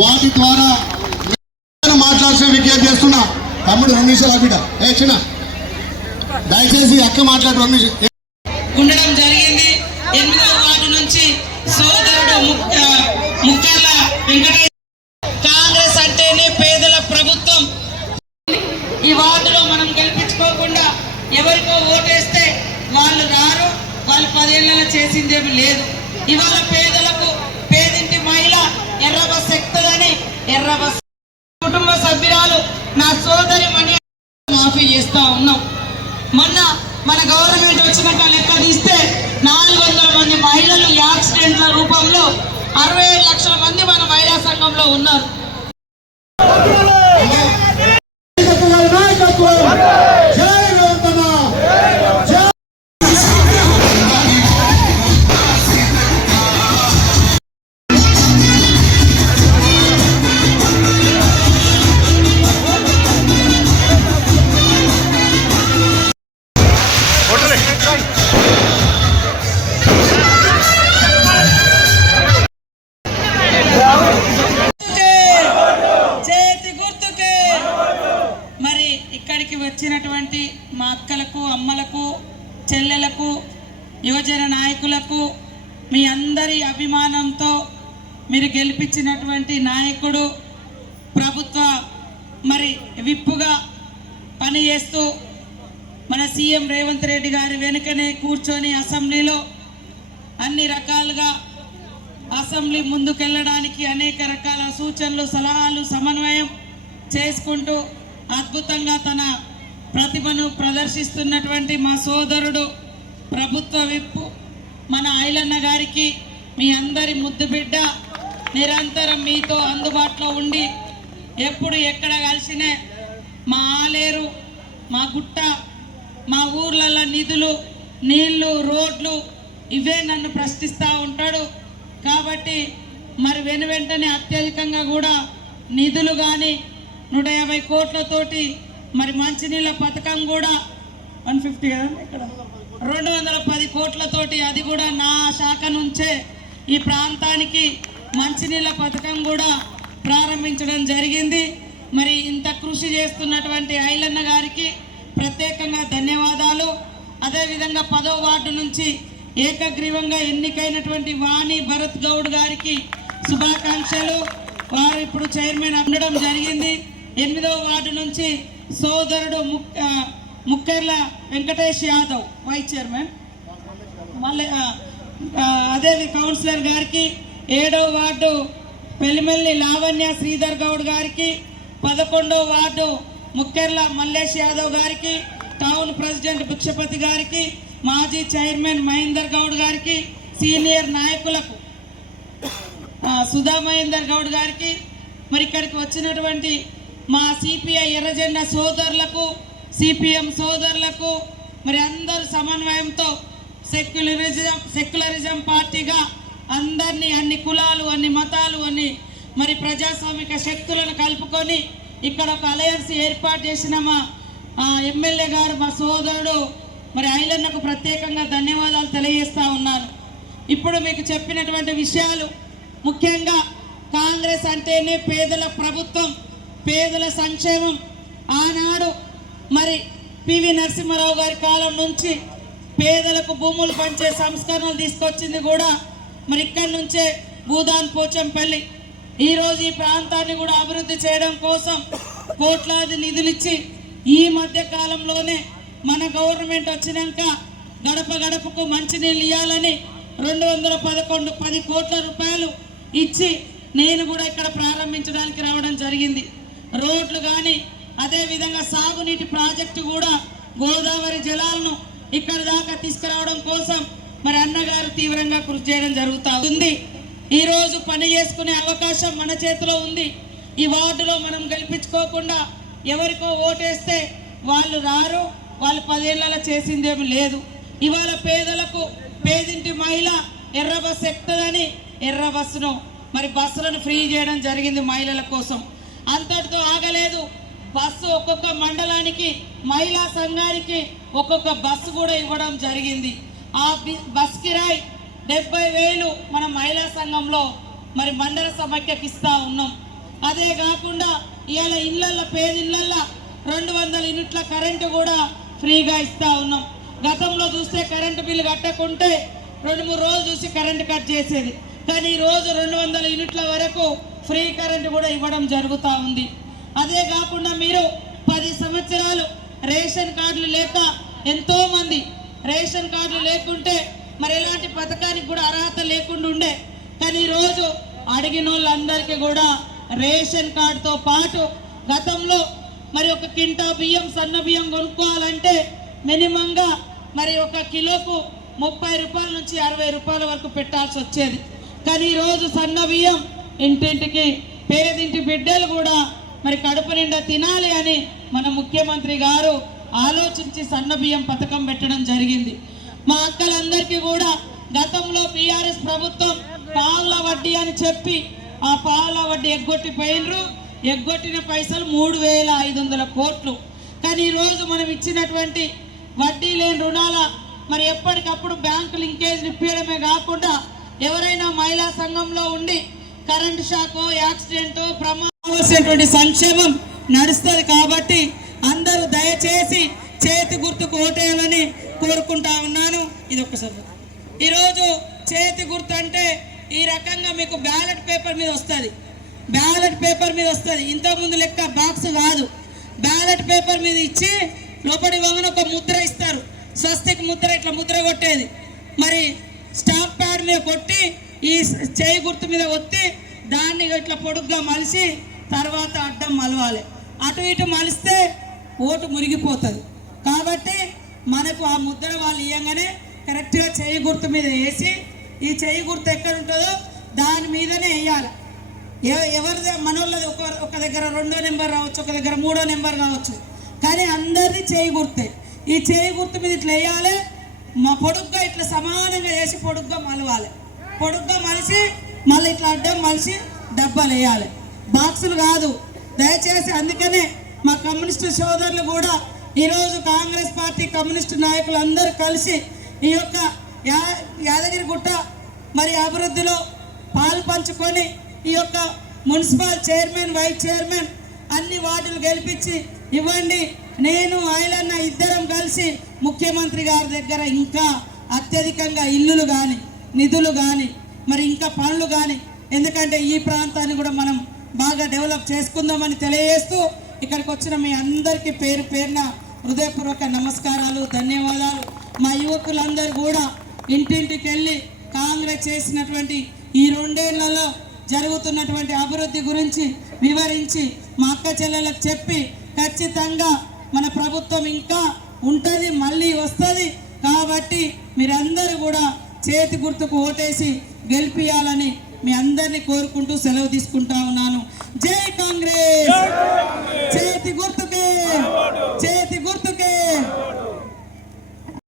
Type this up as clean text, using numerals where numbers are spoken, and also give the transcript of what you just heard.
వాటి ద్వారా మాట్లాడాల్సిన విజ్ఞప్తి చేస్తున్నా. తమ్ముడు 2 నిమిషాలు బిడ్డ చిన్న దయచేసి అక్క మాట్లాడు 2 నిమిషాలు ఉండడం జరిగింది. 8వ వార్డు నుంచి సోదరుడు ముక్కాల వెంకటేశ్వర. కాంగ్రెస్ అంటేనే పేదల ప్రభుత్వం. ఈ వార్డులో మనం గెలిపించుకోకుండా ఎవరికో ఓటేస్తే వాళ్ళు రారు, వాళ్ళు 10 ఏళ్ళ చేసిందేమి లేదు. ఇవాళ పేదలకు పేదింటి మహిళ ఎర్ర బస్ ఎక్కుతుందని ఎర్ర బస్ కుటుంబ సభ్యురాలు నా సోదరి మణి మాఫీ చేస్తా ఉన్నాం. మొన్న మన గవర్నమెంట్ వచ్చినాక లెక్క తీస్తే 400 మంది మహిళలు యాక్సిడెంట్ల రూపంలో 65 లక్షల మంది మన మహిళా సంఘంలో ఉన్నారు. వచ్చినటువంటి మా అక్కలకు, అమ్మలకు, చెల్లెలకు, యువజన నాయకులకు మీ అందరి అభిమానంతో మీరు గెలిపించినటువంటి నాయకుడు, ప్రభుత్వ విప్పుగా పనిచేస్తూ మన సీఎం రేవంత్ రెడ్డి గారి వెనుకనే కూర్చొని అసెంబ్లీలో అన్ని రకాలుగా అసెంబ్లీ ముందుకెళ్ళడానికి అనేక రకాల సూచనలు, సలహాలు, సమన్వయం చేసుకుంటూ అద్భుతంగా తన ప్రతిభను ప్రదర్శిస్తున్నటువంటి మా సోదరుడు ప్రభుత్వ విప్పు మన ఐలన్న గారికి, మీ అందరి ముద్దు బిడ్డ, నిరంతరం మీతో అందుబాటులో ఉండి ఎప్పుడు ఎక్కడ కలిసినే మా ఆలేరు, మా గుట్ట, మా ఊర్లలో నిధులు, నీళ్లు, రోడ్లు ఇవే నన్ను ప్రశ్నిస్తూ ఉంటాడు. కాబట్టి వెనువెంటనే అత్యధికంగా కూడా నిధులు కానీ 150 కోట్లతోటి మంచినీళ్ళ పథకం కూడా 150 కదా ఇక్కడ 210 కోట్లతోటి అది కూడా నా శాఖ నుంచే ఈ ప్రాంతానికి మంచినీళ్ళ పథకం కూడా ప్రారంభించడం జరిగింది. ఇంత కృషి చేస్తున్నటువంటి ఐలన్న గారికి ప్రత్యేకంగా ధన్యవాదాలు. అదేవిధంగా 10వ వార్డు నుంచి ఏకగ్రీవంగా ఎన్నికైనటువంటి వాణి భరత్ గౌడ్ గారికి శుభాకాంక్షలు. వారు ఇప్పుడు చైర్మన్ ఉండడం జరిగింది. 8వ వార్డు నుంచి సోదరుడు ముక్కెర్ల వెంకటేష్ యాదవ్ వైస్ చైర్మన్, మళ్ళీ అదే కౌన్సిలర్ గారికి, 7వ వార్డు పెళ్లిమల్లి లావణ్య శ్రీధర్ గౌడ్ గారికి, 11వ వార్డు ముక్కెర్ల మల్లేష్ యాదవ్ గారికి, టౌన్ ప్రెసిడెంట్ భిక్షపతి గారికి, మాజీ చైర్మన్ మహేందర్ గౌడ్ గారికి, సీనియర్ నాయకులకు సుధా మహేందర్ గౌడ్ గారికి, ఇక్కడికి వచ్చినటువంటి మా సిపిఐ ఎర్రజెండా సోదరులకు, సిపిఎం సోదరులకు అందరు సమన్వయంతో సెక్యులరిజం పార్టీగా అందరినీ, అన్ని కులాలు, అన్ని మతాలు, అన్ని ప్రజాస్వామిక శక్తులను కలుపుకొని ఇక్కడ ఒక అలయన్స్ ఏర్పాటు చేసిన మా ఎమ్మెల్యే గారు, మా సోదరుడు ఐలన్నకు ప్రత్యేకంగా ధన్యవాదాలు తెలియజేస్తా ఉన్నాను. ఇప్పుడు మీకు చెప్పినటువంటి విషయాలు ముఖ్యంగా కాంగ్రెస్ అంటేనే పేదల ప్రభుత్వం, పేదల సంక్షేమం. ఆనాడు పివి నరసింహారావు గారి కాలం నుంచి పేదలకు భూములు పంచే సంస్కరణలు తీసుకొచ్చింది కూడా ఇక్కడి నుంచే భూదాన్ పోచంపల్లి. ఈరోజు ఈ ప్రాంతాన్ని కూడా అభివృద్ధి చేయడం కోసం కోట్లాది నిధులిచ్చి ఈ మధ్య కాలంలోనే మన గవర్నమెంట్ వచ్చినాక గడప గడపకు మంచినీళ్ళు ఇవ్వాలని 210 కోట్ల రూపాయలు ఇచ్చి నేను కూడా ఇక్కడ ప్రారంభించడానికి రావడం జరిగింది. రోడ్లు కానీ అదేవిధంగా సాగునీటి ప్రాజెక్టు కూడా గోదావరి జలాలను ఇక్కడ దాకా తీసుకురావడం కోసం అన్నగారు తీవ్రంగా కృషి చేయడం జరుగుతుంది. ఈరోజు పని చేసుకునే అవకాశం మన చేతిలో ఉంది. ఈ వార్డులో మనం గెలిపించుకోకుండా ఎవరికో ఓటేస్తే వాళ్ళు రారు, వాళ్ళు 10 ఏళ్ళ చేసిందేమి లేదు. ఇవాళ పేదలకు పేదింటి మహిళ ఎర్ర బస్సు ఎక్కుతుందని ఎర్ర బస్సును బస్సులను ఫ్రీ చేయడం జరిగింది మహిళల కోసం. అంతటితో ఆగలేదు. బస్సు ఒక్కొక్క మండలానికి, మహిళా సంఘానికి ఒక్కొక్క బస్సు కూడా ఇవ్వడం జరిగింది. ఆ బస్ కిరాయి 70,000 మన మహిళా సంఘంలో మండల సమైక్యకి ఇస్తా ఉన్నాం. అదే కాకుండా ఇవాళ ఇళ్ళల్లో పేదిళ్ళల్లో 200 యూనిట్ల కరెంటు కూడా ఫ్రీగా ఇస్తా ఉన్నాం. గతంలో చూస్తే కరెంటు బిల్లు కట్టకుంటే 2-3 రోజులు చూసి కరెంటు కట్ చేసేది. కానీ ఈ రోజు 200 యూనిట్ల వరకు ఫ్రీ కరెంటు కూడా ఇవ్వడం జరుగుతూ ఉంది. అదే కాకుండా మీరు 10 సంవత్సరాలు రేషన్ కార్డులు లేక ఎంతో మంది రేషన్ కార్డులు లేకుంటే మరి ఎలాంటి పథకానికి కూడా అర్హత లేకుండా ఉండే. కానీ ఈరోజు అడిగిన వాళ్ళందరికీ కూడా రేషన్ కార్డుతో పాటు గతంలో మరి 1 కింటా బియ్యం సన్న బియ్యం కొనుక్కోవాలంటే మినిమంగా మరి 1 కిలోకు 30 రూపాయల నుంచి 60 రూపాయల వరకు పెట్టాల్సి వచ్చేది. కానీ ఈరోజు సన్న బియ్యం ఇంటింటికి పేదింటి బిడ్డలు కూడా మరి కడుపు నిండా తినాలి అని మన ముఖ్యమంత్రి గారు ఆలోచించి సన్న బియ్యం పథకం పెట్టడం జరిగింది. మా అక్కలందరికీ కూడా గతంలో బీఆర్ఎస్ ప్రభుత్వం పావుల వడ్డీ అని చెప్పి ఆ పావుల వడ్డీ ఎగ్గొట్టి పోయినరు. ఎగ్గొట్టిన పైసలు 3,500 కోట్లు. కానీ ఈరోజు మనం ఇచ్చినటువంటి వడ్డీ లేని రుణాల మరి ఎప్పటికప్పుడు బ్యాంకు లింకేజ్ ఇప్పించడమే కాకుండా ఎవరైనా మహిళా సంఘంలో ఉండి కరెంటు షాకో యాక్సిడెంటో ప్రమాదమైనటువంటి సంక్షేమం నడుస్తుంది. కాబట్టి అందరూ దయచేసి చేతి గుర్తుకు ఓటేయాలని కోరుకుంటా ఉన్నాను. ఇది ఒక్కసారి ఈరోజు చేతి గుర్తు అంటే ఈ రకంగా మీకు బ్యాలెట్ పేపర్ మీద వస్తుంది. బ్యాలెట్ పేపర్ మీద వస్తుంది. ఇంతకుముందు లెక్క బాక్స్ కాదు. బ్యాలెట్ పేపర్ మీద ఇచ్చి లోపలి వంగన ఒక ముద్ర ఇస్తారు. స్వస్తిక్ ముద్ర ఇట్లా ముద్ర కొట్టేది. మరి స్టాంప్ ప్యాడ్ మీద కొట్టి ఈ చేయి గుర్తు మీద ఒత్తి దాన్ని ఇట్లా పొడుగ్గా మలిసి తర్వాత అడ్డం మలవాలి. అటు ఇటు మలిస్తే ఓటు మురిగిపోతుంది. కాబట్టి మనకు ఆ ముద్ర వాళ్ళు ఇవ్వగానే కరెక్ట్గా చేయి గుర్తు మీద వేసి ఈ చేయి గుర్తు ఎక్కడ ఉంటుందో దాని మీదనే వేయాలి. ఎవరిదే మనోళ్ళది ఒక దగ్గర 2వ నెంబర్ రావచ్చు, ఒక దగ్గర 3వ నెంబర్ రావచ్చు. కానీ అందరిది చేయి గుర్తే. ఈ చేయి గుర్తు మీద ఇట్లా వేయాలి. మా పొడుగ్గా ఇట్లా సమానంగా వేసి పొడుగ్గా మలవాలి. పొడుగ్గా మలిసి మళ్ళీ ఇట్లా అడ్డం మలిసి డబ్బాలు వేయాలి. బాక్సులు కాదు దయచేసి. అందుకనే మా కమ్యూనిస్టు సోదరులు కూడా ఈరోజు కాంగ్రెస్ పార్టీ కమ్యూనిస్టు నాయకులు అందరూ కలిసి ఈ యొక్క యాదగిరిగుట్ట మరి అభివృద్ధిలో పాలు పంచుకొని ఈ యొక్క మున్సిపల్ చైర్మన్ వైస్ చైర్మన్ అన్ని వార్డులు గెలిపించి ఇవ్వండి. నేను ఆయనన్న ఇద్దరం కలిసి ముఖ్యమంత్రి గారి దగ్గర ఇంకా అత్యధికంగా ఇల్లులు కానీ నిధులు కానీ మరి ఇంకా పనులు కానీ, ఎందుకంటే ఈ ప్రాంతాన్ని కూడా మనం బాగా డెవలప్ చేసుకుందామని తెలియజేస్తూ ఇక్కడికి వచ్చిన మీ అందరికీ పేరు పేరున హృదయపూర్వక నమస్కారాలు, ధన్యవాదాలు. మా యువకులందరూ కూడా ఇంటింటికి వెళ్ళి కాంగ్రెస్ చేసినటువంటి ఈ 2 ఏళ్లలో జరుగుతున్నటువంటి అభివృద్ధి గురించి వివరించి మా అక్క చెల్లెలకు చెప్పి ఖచ్చితంగా మన ప్రభుత్వం ఇంకా ఉంటుంది, మళ్ళీ వస్తుంది. కాబట్టి మీరందరూ కూడా చేతి గుర్తుకు ఓటేసి గెలిపియాలని మీ అందరినీ కోరుకుంటూ సెలవు తీసుకుంటా ఉన్నాను. జై కాంగ్రెస్. చేతి గుర్తుకే, చేతి గుర్తుకే.